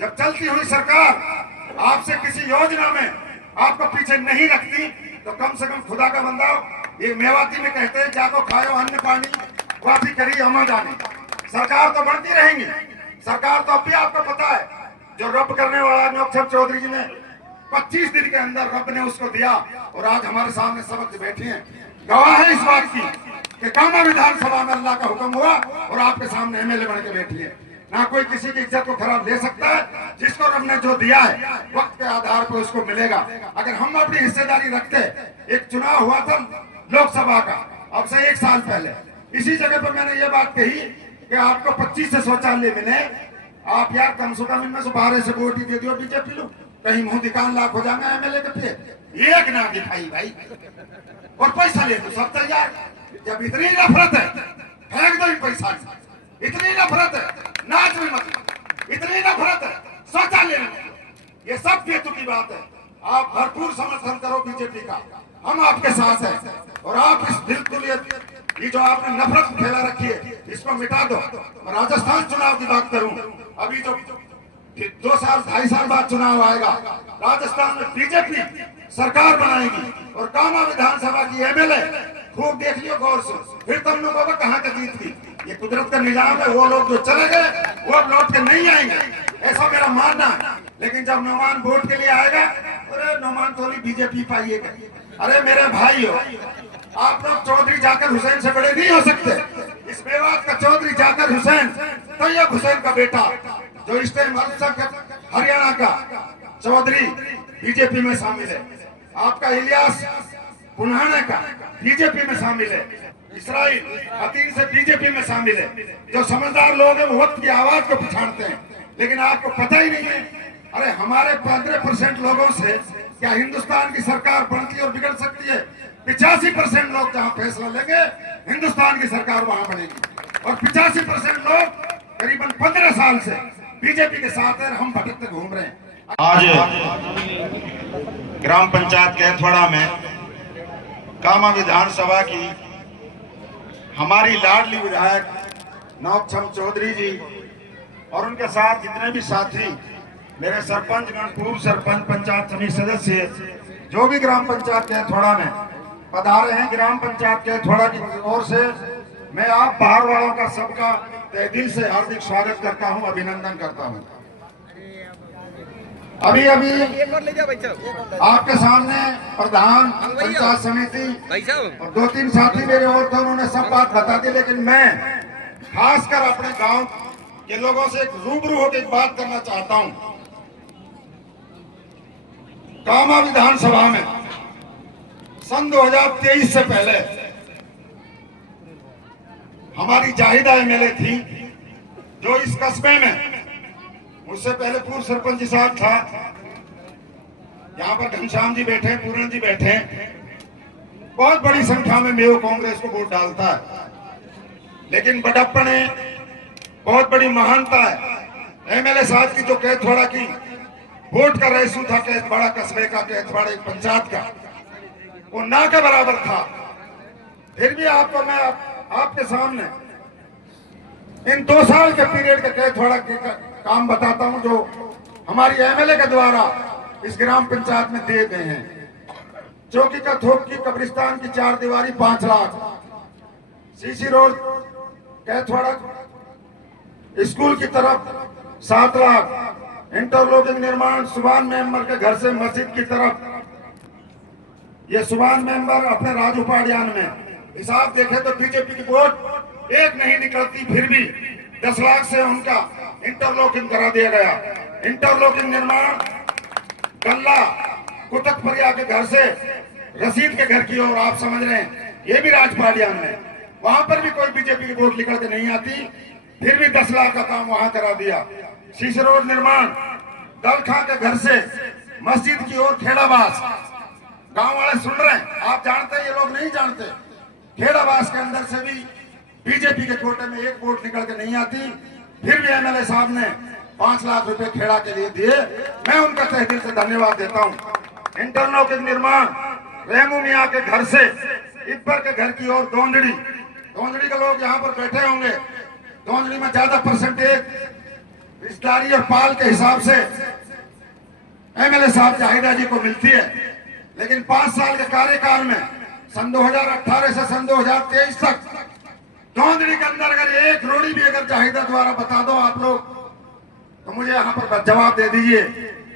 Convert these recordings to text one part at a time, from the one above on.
जब चलती हुई सरकार आपसे किसी योजना में आपको पीछे नहीं रखती तो कम से कम खुदा का बंदा ये मेवाती में कहते हैं जाको खायो अन्न पानी वापी करी अमा जानी। सरकार तो बढ़ती रहेंगी, सरकार तो अब भी आपको पता है जो रब करने वाला नौकचंद चौधरी जी ने 25 दिन के अंदर रब ने उसको दिया और आज हमारे सामने सबक बैठे हैं, गवाह है इस बात की कि कामा विधानसभा में अल्लाह का हुक्म हुआ और आपके सामने एमएलए बन के बैठी है। ना कोई किसी की इज्जत को खराब ले सकता है, जिसको रब ने जो दिया है वक्त के आधार पर उसको मिलेगा। अगर हम अपनी हिस्सेदारी रखते, एक चुनाव हुआ था लोकसभा का अब से 1 साल पहले, इसी जगह पर मैंने ये बात कही कि आपको 25 से शौचालय मिले, आप यार कम से कम इनमें से 12 से वोट ही दे दियो बीजेपी लोग, कहीं मुंह दिखान लाख हो जाएगा एमएलए के पे। एक ना दिखाई भाई और पैसा ले दो सब तैयार। जब इतनी नफरत है फेंक दो पैसा, इतनी नफरत है नाच में मत, इतनी नफरत है शौचालय में, ये सब बेतु की बात है। आप भरपूर समर्थन करो बीजेपी का, हम आपके साथ हैं और आप इस बिल्कुल ये जो आपने नफरत फैला रखी है इसको मिटा दो। राजस्थान चुनाव की बात करूं, अभी जो 2 साल 2.5 साल बाद चुनाव आएगा, राजस्थान में बीजेपी सरकार बनाएगी और कामा विधानसभा की एमएलए खूब देख लियो गौर से, फिर तुम लोगों को कहां का जीत गई। ये कुदरत का निजाम है, वो लोग जो चले गए वो अब लौट के नहीं आएंगे, ऐसा मेरा मानना है। लेकिन जब नौमान वोट के लिए आएगा, अरे नौमान थोड़ी बीजेपी पाइएगा। अरे मेरे भाई हो, आप लोग चौधरी जाकिर हुसैन से बड़े नहीं हो सकते। इस मेवात का चौधरी जाकिर हुसैन तैयब हुसैन का बेटा, जो इस टाइम हरियाणा का चौधरी बीजेपी में शामिल है, आपका इलियास पुन्हाने का बीजेपी में शामिल है, इसराइल हतीन से बीजेपी में शामिल है। जो समझदार लोग हैं वो वक्त की आवाज को पहचानते हैं, लेकिन आपको पता ही नहीं है। अरे हमारे 15% लोगों से क्या हिंदुस्तान की सरकार बनती और बिगड़ सकती है? 85% लोग जहां फैसला लेंगे हिंदुस्तान की सरकार वहां बनेगी, और 85% लोग करीबन 15 साल से बीजेपी के साथ है, हम भटकते घूम रहे हैं। आज ग्राम पंचायत कैथवाड़ा में कामा विधानसभा की हमारी लाडली विधायक नौकचंद चौधरी जी और उनके साथ जितने भी साथी मेरे सरपंचगण, पूर्व सरपंच, पंचायत समिति सदस्य, जो भी ग्राम पंचायत कैथवाड़ा में पधारे हैं, ग्राम पंचायत कैथवाड़ा की ओर से मैं आप बाहर वालों का सबका तहे दिल से हार्दिक स्वागत करता हूं, अभिनंदन करता हूं। अभी आपके सामने प्रधान पंचायत समिति और 2-3 साथी मेरे और थे, उन्होंने सब बात बता दी, लेकिन मैं खासकर अपने गांव के लोगों से रूबरू होकर एक बात करना चाहता हूं। कामा विधानसभा में सन 2023 से पहले हमारी जाहिदा एमएलए थी, जो इस कस्बे में, उससे पहले पूर्व सरपंच साहब था, यहाँ पर घनश्याम जी बैठे, पूरण जी बैठे, बहुत बड़ी संख्या में मेयो कांग्रेस को वोट डालता है। लेकिन बडप्पन है, बहुत बड़ी महानता है। एमएलए साहब की जो कैथवाड़ा की वोट का रेशो था, कैथवाड़ा कस्बे का, कैथवाड़ा एक पंचायत का, वो ना के बराबर था। फिर भी आपको मैं आपके सामने इन 2 साल के पीरियड के कैथवाड़ा के काम बताता हूं, जो हमारी एमएलए के द्वारा इस ग्राम पंचायत में दिए गए हैं। चौकी का थोक की कब्रिस्तान की 4 दीवारी 5 lakh, CC road Kaithwara school की तरफ 7 लाख, इंटरलॉकिंग निर्माण सुभान मेंबर के घर से मस्जिद की तरफ, ये सुभान मेंबर अपने राजू पाड़ियान में हिसाब देखे तो बीजेपी की वोट एक नहीं निकलती, फिर भी 10 लाख से उनका इंटरलॉकिंग करा दिया गया। इंटरलॉकिंग निर्माण गल्ला कुतकपुरिया के घर से रशीद के घर की ओर, आप समझ रहे हैं, ये भी राजपाड़ियान में, वहां पर भी कोई बीजेपी की वोट निकल के नहीं आती, फिर भी 10 लाख का काम वहां करा दिया। शीश रोड निर्माण दलखा के घर से मस्जिद की ओर खेड़ावास, गांव वाले सुन रहे हैं, आप जानते हैं, ये लोग नहीं जानते, खेड़ावास के अंदर से भी बीजेपी के कोटे में एक वोट निकल के नहीं आती, फिर भी एमएलए साहब ने 5 लाख रुपए खेड़ा के लिए दिए, मैं उनका तहे दिल से धन्यवाद देता हूं। इंटरलॉकिंग निर्माण रेमू मियां के घर से इब्बर के घर की ओर दोंदड़ी के लोग यहाँ पर बैठे होंगे, दोंदड़ी में ज्यादा परसेंटेज रिश्तेदारी और पाल के हिसाब से एमएलए साहब जाहिदा जी को मिलती है, लेकिन 5 साल के कार्यकाल में सन 2018 से सन 2023 तक चौंधरी के अंदर अगर एक रोड़ी भी अगर जाहिदा द्वारा बता दो आप लोग तो मुझे यहाँ पर जवाब दे दीजिए।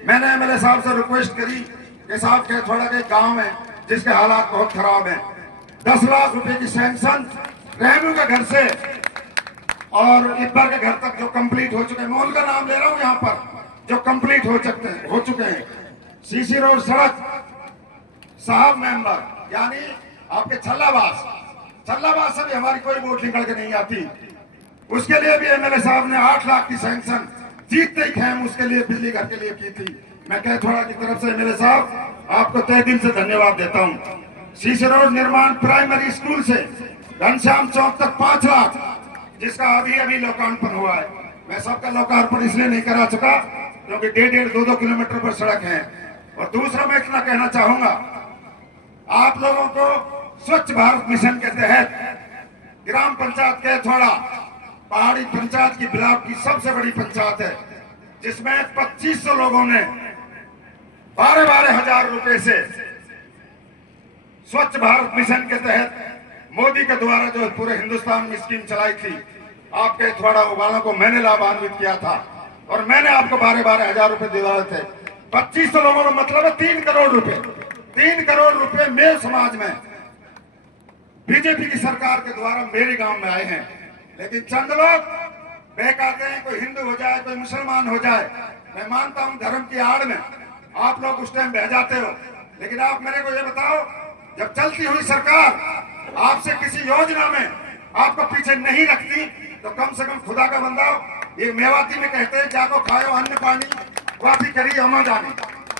मैंने एमएलए साहब से रिक्वेस्ट करी कि साहब के थोड़ा के गांव है जिसके हालात बहुत खराब है, 10 लाख रुपए की सैंक्शन रहमू के घर से और इब्बर के घर तक जो कंप्लीट हो चुके हैं, मैं उनका नाम ले रहा हूँ यहाँ पर, जो कंप्लीट हो चुके हैं। सीसी रोड सड़क साहब मेंबर यानी आपके छल्लाबास से भी हमारी कोई वोट निकल के नहीं आती, उसके लिए भी एमएलए साहब ने 8 लाख की सैंक्शन जीतते ही खैम उसके लिए बिजली घर के लिए की थी। मैं कैथोड़ा की तरफ से एमएलए साहब आपको तहे दिल से धन्यवाद देता हूँ। सीसी रोड निर्माण प्राइमरी स्कूल से घनश्याम चौक तक 5 लाख जिसका अभी लोकार्पण हुआ है। मैं सबका लोकार्पण इसलिए नहीं करा चुका क्योंकि 1.5-2 किलोमीटर पर सड़क है। और दूसरा मैं इतना कहना चाहूंगा, आप लोगों को स्वच्छ भारत मिशन के तहत ग्राम पंचायत कैथोड़ा पहाड़ी पंचायत की ब्लॉक की सबसे बड़ी पंचायत है, जिसमें 2500 लोगों ने 12-12 हजार रुपए से स्वच्छ भारत मिशन के तहत मोदी के द्वारा जो पूरे हिंदुस्तान में स्कीम चलाई थी, आपके थोड़ा वालों को मैंने लाभान्वित किया था और मैंने आपको 12-12 हजार रुपए दिलवाए थे। 2500 लोगों का मतलब है 3 करोड़ रुपए। 3 करोड़ रुपए मेरे समाज में बीजेपी की सरकार के द्वारा मेरे गांव में आए हैं। लेकिन चंद लोग बहकाते हैं, कोई हिंदू हो जाए कोई मुसलमान हो जाए। मैं मानता हूं धर्म की आड़ में आप लोग उस टाइम बह जाते हो, लेकिन आप मेरे को ये बताओ, जब चलती हुई सरकार आपसे किसी योजना में आपको पीछे नहीं रखती तो कम से कम खुदा का बंदा ये मेवाती में कहते हैं जाको खायो अन्न पानी वापी करी अमा जानी।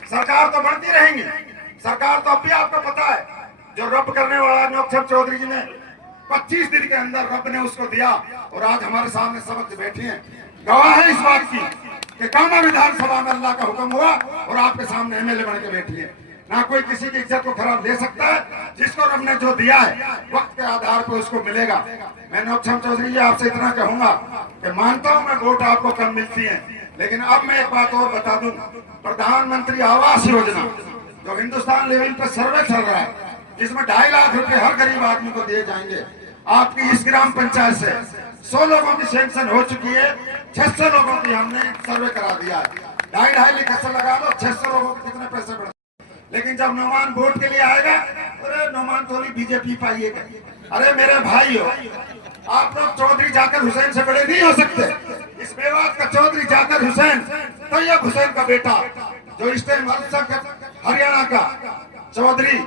सरकार तो बढ़ती रहेंगी, सरकार तो अब भी आपको पता है जो रब करने वाला नौक्षम चौधरी जी ने 25 दिन के अंदर रब ने उसको दिया और आज हमारे सामने सबक बैठी हैं, गवाह है इस बात की कि कामा विधानसभा में अल्लाह का हुक्म हुआ और आपके सामने एमएलए बन के बैठी है। ना कोई किसी की इज्जत को खराब दे सकता है, जिसको रब ने जो दिया है वक्त के आधार पर उसको मिलेगा। मैं नौक्षम चौधरी जी आपसे इतना कहूंगा कि मानता हूं मैं वोट आपको कम मिलती है, लेकिन अब मैं एक बात और बता दूं, प्रधानमंत्री आवास योजना जो हिंदुस्तान लेवल पर सर्वे चल रहा है, जिसमें 2.5 लाख रुपए हर गरीब आदमी को दिए जाएंगे, आपकी इस ग्राम पंचायत से 100 लोगों की सैंक्शन हो चुकी है, 600 लोगों की हमने सर्वे करा दिया है। 2.5 लाख लगा लो, 600 लोगों के कितने पैसे बढ़े। लेकिन जब नौमान वोट के लिए आएगा, अरे नौमान थोड़ी बीजेपी पाइएगा। अरे मेरे भाई हो, आप लोग चौधरी जाकिर हुसैन से बड़े नहीं हो सकते। इस मेवात का चौधरी जाकिर हुसैन तैयब हुसैन का बेटा जो इस टाइम हरियाणा का चौधरी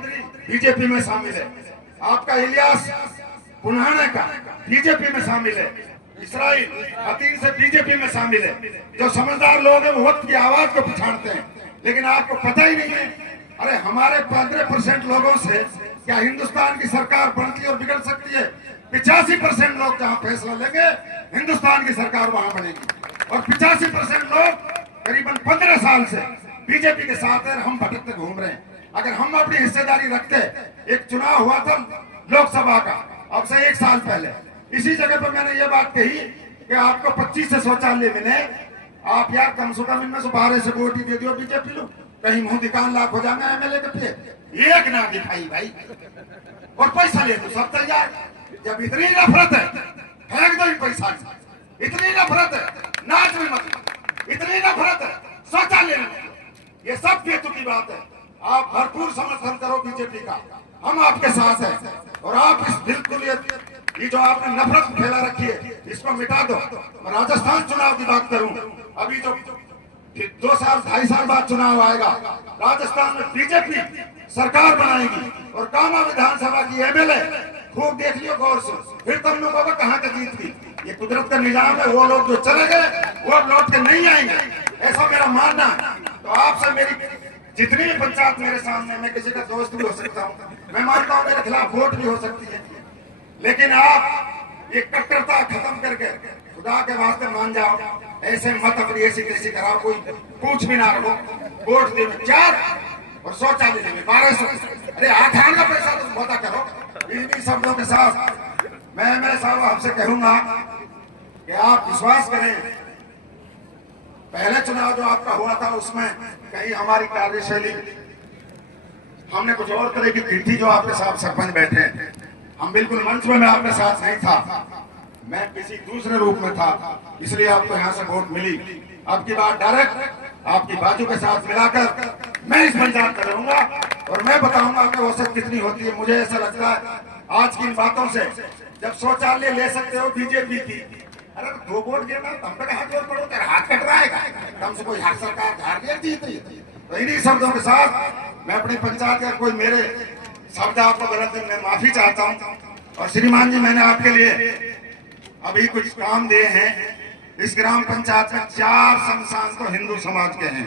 बीजेपी में शामिल है, आपका इलियास पुन्हाने का बीजेपी में शामिल है, इसराइल हतीन से बीजेपी में शामिल है। जो समझदार लोग हैं वो वक्त की आवाज को पहचानते हैं, लेकिन आपको पता ही नहीं है। अरे हमारे 15% लोगों से क्या हिंदुस्तान की सरकार बनती और बिगड़ सकती है? 85% लोग जहां फैसला लेंगे हिंदुस्तान की सरकार वहां बनेगी। और 85% लोग करीबन 15 साल से बीजेपी के साथ है, हम भटकते घूम रहे हैं। अगर हम अपनी हिस्सेदारी रखते, एक चुनाव हुआ था लोकसभा का अब से 1 साल पहले, इसी जगह पर मैंने ये बात कही कि आपको 25 से शौचालय मिले, आप यार कम से कम इनमें से 12 से वोट ही दे दियो बीजेपी लोग, कहीं मुंह दिखान लाख हो जाएंगे एमएलए के पे। एक ना दिखाई भाई और पैसा ले दो, सब तैयार। जब इतनी नफरत है फेंक दो पैसा, इतनी नफरत है नाच में मत, इतनी नफरत है शौचालय में, ये सब बेतु की बात है। आप भरपूर समर्थन करो बीजेपी का, हम आपके साथ हैं। और आप इस बिल्कुल ये जो आपने नफरत फैला रखी है इसको मिटा दो। राजस्थान चुनाव की बात करूं, अभी जो 2 साल 2.5 साल बाद चुनाव आएगा, राजस्थान में बीजेपी सरकार बनाएगी और कामा विधानसभा की एमएलए खूब देख लियो गौर से, फिर तुम लोगों को कहां के जीत गई। ये कुदरत का निजाम है, वो लोग जो चले गए वो अब लौट के नहीं आएंगे, ऐसा मेरा मानना। तो आपसे मेरी जितनी भी पंचायत मेरे सामने, मैं किसी का दोस्त भी हो सकता हूँ, मैं मानता हूँ मेरे खिलाफ वोट भी हो सकती है, लेकिन आप ये कट्टरता खत्म करके खुदा के वास्ते मान जाओ। ऐसे मत अपनी ऐसी कृषि कराओ, कोई पूछ भी ना रखो। वोट दे 4 और शौचालय दे 1200, अरे 8 आने का पैसा तो पता करो। इन्हीं शब्दों के साथ मैं साहब आपसे कहूंगा कि आप विश्वास करें पहले चुनाव जो आपका हुआ था उसमें कहीं हमारी कार्यशैली हमने कुछ और तरह की की थी। जो आपके साथ सरपंच बैठे हैं, हम बिल्कुल मंच में मैं आपके साथ नहीं था, मैं किसी दूसरे रूप में था, इसलिए आपको यहाँ से वोट मिली। अब की बात डायरेक्ट आपकी बाजू के साथ मिलाकर मैं इस पंचायत में रहूंगा और मैं बताऊंगा कि औसत कितनी होती है। मुझे ऐसा लगता है आज की इन बातों से, जब शौचालय ले सकते हो बीजेपी की, अरे 2 वोट गिरना तो हम पे हाथ जोड़ पड़ो, तेरा हाथ कट रहा है, कम से कोई हर सरकार झाड़ दिया जीती। तो इन्हीं शब्दों के साथ मैं अपनी पंचायत का कोई मेरे शब्द आपको गलत है, मैं माफी चाहता हूँ। और श्रीमान जी, मैंने आपके लिए अभी कुछ काम दिए हैं। इस ग्राम पंचायत में 4 शमशान तो हिंदू समाज के हैं,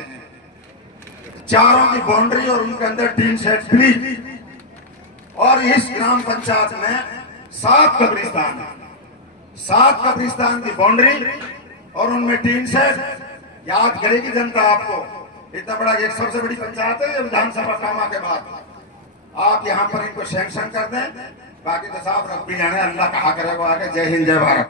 चारों की बाउंड्री और उनके अंदर टीन सेट प्लीज। और इस ग्राम पंचायत में 7 कब्रिस्तान है, 7 कब्रिस्तान की बाउंड्री और उनमें टीन सेट। याद करेगी जनता आपको, इतना बड़ा एक सबसे बड़ी पंचायत है ये विधानसभा कामा के बाद। आप यहाँ पर इनको सैंक्शन कर दें, बाकी तो साफ रख भी जाने, अल्लाह कहा करेगा आगे। जय हिंद, जय भारत।